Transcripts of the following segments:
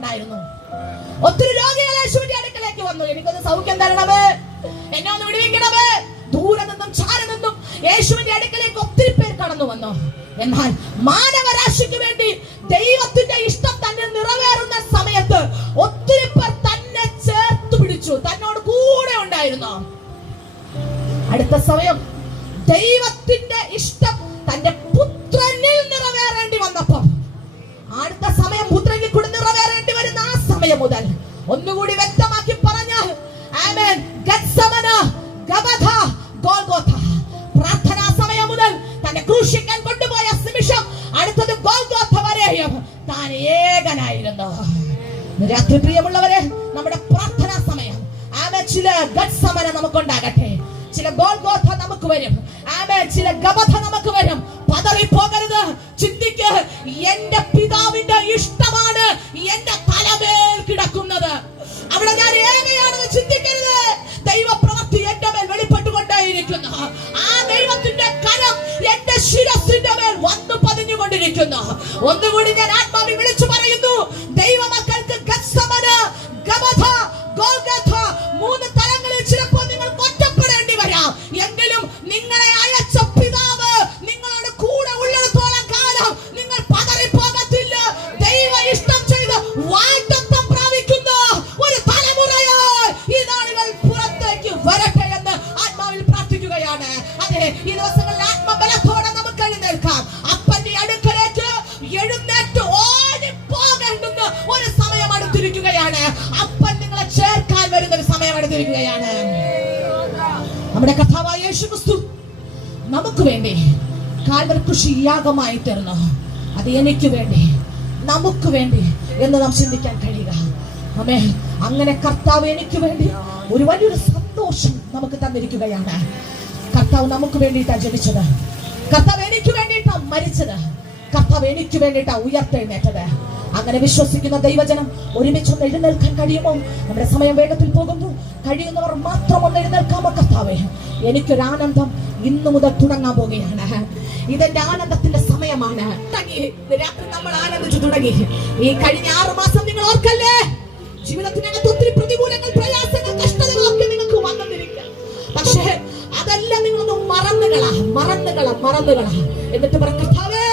ഉണ്ടായിരുന്നു. ഒത്തിരി രോഗികൾ യേശുവിന്റെ അടുക്കലേക്ക് വന്നു. എനിക്കൊന്ന് സൗഖ്യം തരണമേ, എന്നെ ഒന്ന് വിടുവിക്കണമേ. ദൂരെ നിന്നും ചാര നിന്നും യേശുവിന്റെ അടുക്കലേക്ക് ഒത്തിരി പേർ കടന്നു വന്നു. എന്നാൽ മാനവരാശിക്ക് വേണ്ടി ദൈവത്തിന്റെ ഇഷ്ടം തന്നെ നിറവേറുന്ന സമയത്ത് ഒത്തിരി പേർ തന്നെ ചേർത്ത് പിടിച്ചു, തന്നോട് കൂടെ ഉണ്ടായിരുന്നു. അടുത്ത സമയം ദൈവത്തിന്റെ ഇഷ്ടം തന്റെ പുത്രനിൽ നിറവേറേണ്ടി വന്നപ്പോൾ, അടുത്ത സമയം പുത്രനിൽ കൂടി നിറവേറേണ്ടി വരുന്ന ആ സമയം മുതൽ ഒന്നുകൂടി വ്യക്തമാക്കി പറഞ്ഞാൽ, ആമേൻ, ഗത്സമന, ഗബഥ, ഗോൽഗോഥ, പ്രാർത്ഥനാ സമയം മുതൽ തന്നെ ക്രൂശിക്കാൻ കൊണ്ടുപോയ നിമിഷം അടുത്തത് ഗോൽഗോഥ വരെയും താൻ ഏകനായിരുന്നു. രാത്രി പ്രിയമുള്ളവരെ, നമ്മുടെ പ്രാർത്ഥനാ സമയം ആമേൻ ചില ഗത്സമന നമുക്കുണ്ടാകട്ടെ, ചില ഗോൽഗോഥ നമുക്ക് വരും, ആമേൻ, ചില ഗബഥ നമുക്ക് വരും. പതറിപ്പോകരുത്. ചിന്തിക്ക്, എന്റെ പിതാവിന്റെ ഇഷ്ടമാണ് എന്റെ തലമേൽ കിടക്കുന്നത്. അവിടെ ഞാൻ ഏകയാണെന്ന് ചിന്തിക്കരുത്. ദൈവപ്രവൃത്തി എന്റെ മേൽ വെളിപ്പെട്ടുകൊണ്ടേയിരിക്കുന്നു. ആ ദൈവത്തിന്റെ കരം എന്റെ ശിരസിന്റെ മേൽ വന്നു പതിഞ്ഞുകൊണ്ടിരിക്കുന്നു. ഒന്നുകൂടി ഞാൻ ആത്മാവിൽ വിളിച്ചു പറയുന്നു, ദൈവമക്കൾക്ക് ഗത്സമന, ഗബഥ, ഗോൽഗോഥ മൂന്ന് തലങ്ങളിൽ ചിലപ്പോൾ നിങ്ങൾ ഒറ്റപ്പെടേണ്ടി വരാം. എങ്കിലും നിങ്ങളെ അയച്ച പിതാവ് നിങ്ങളോട് കൂടെ ഉള്ളിടത്തോളം കാലം നിങ്ങൾ പതറിപ്പോകത്തില്ല. ദൈവ ഇഷ്ടം ചെയ്ത് വാഗ്ദത്തം പ്രാപിക്കുന്ന ഒരു തലമുറയായി ഈ നാളുകൾ പുറത്തേക്ക് വരട്ടെ എന്ന് ആത്മാവിൽ പ്രാർത്ഥിക്കുകയാണ്. അതെ, ഈ ദിവസങ്ങളിൽ ആത്മബലത്തോടെ നമുക്ക് എഴുന്നേൽക്കാം. അപ്പന്റെ അടുക്കലേക്ക് എഴുന്നേറ്റ് ഓടി പോകേണ്ടുന്ന ഒരു സമയം അടുത്തിരിക്കുകയാണ്. അപ്പൻ നിങ്ങളെ ചേർക്കാൻ വരുന്ന ഒരു സമയം അടുത്തിരിക്കുകയാണ്. നമ്മുടെ കർത്താവായ യേശു ക്രിസ്തു നമുക്ക് വേണ്ടി കാൽവരി ക്രൂശിൽ യാഗമായി തീർന്നു. അത് എനിക്ക് വേണ്ടി, നമുക്ക് വേണ്ടി എന്ന് നാം ചിന്തിക്കാൻ കഴിയുക. ആമേൻ. അങ്ങനെ കർത്താവ് എനിക്ക് വേണ്ടി ഒരു വലിയൊരു സന്തോഷം നമുക്ക് തന്നിരിക്കുകയാണ്. കർത്താവ് നമുക്ക് വേണ്ടിയിട്ടാണ് ജനിച്ചത്, കർത്താവ് എനിക്ക് വേണ്ടിയിട്ടാണ് മരിച്ചത്, കർത്താവ് എനിക്ക് വേണ്ടിയിട്ടാണ് ഉയർത്തെഴുന്നേറ്റത്. അങ്ങനെ വിശ്വസിക്കുന്ന ദൈവജനം ഒരുമിച്ചൊന്ന് എഴുന്നേൽക്കാൻ കഴിയുമോ? നമ്മുടെ സമയം വേഗത്തിൽ പോകുന്നു. കഴിയുന്നവർ മാത്രം ഒന്ന് എഴുന്നേൽക്കാമോ? കർത്താവേ, എനിക്കൊരാനന്ദം ഇന്നു മുതൽ തുടങ്ങാൻ പോവുകയാണ്. ഇതെന്റെ ആനന്ദത്തിന്റെ സമയമാണ്. രാത്രി നമ്മൾ ആനന്ദിച്ചു തുടങ്ങി. ഈ കഴിഞ്ഞ 6 മാസം നിങ്ങൾ ഓർക്കല്ലേ, ജീവിതത്തിനകത്ത് ഒത്തിരി പ്രതികൂലങ്ങൾ, പ്രയാസങ്ങൾ, കഷ്ടതകളൊക്കെ നിങ്ങൾക്ക് വന്നിരിക്കുക. പക്ഷേ അതെല്ലാം നിങ്ങളൊന്ന് മറന്നുകള. എന്നിട്ട് പറ, കർത്താവേ,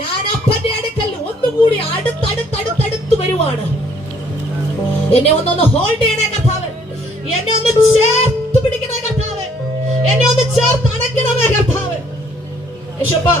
ഞാൻ അപ്പന്റെ അടുക്കൽ ഒന്നുകൂടി അടുത്തടുത്ത് വരുവാണ്. എന്നെ ഒന്ന് ഹോൾഡ് ചെയ്യണേ കർത്താവ്, എന്നെ ഒന്ന് ചേർത്ത് പിടിക്കണേ കർത്താവ്, എന്നെ ഒന്ന് ചേർത്ത് അടയ്ക്കണമേ കർത്താവ്. യേശുവേ,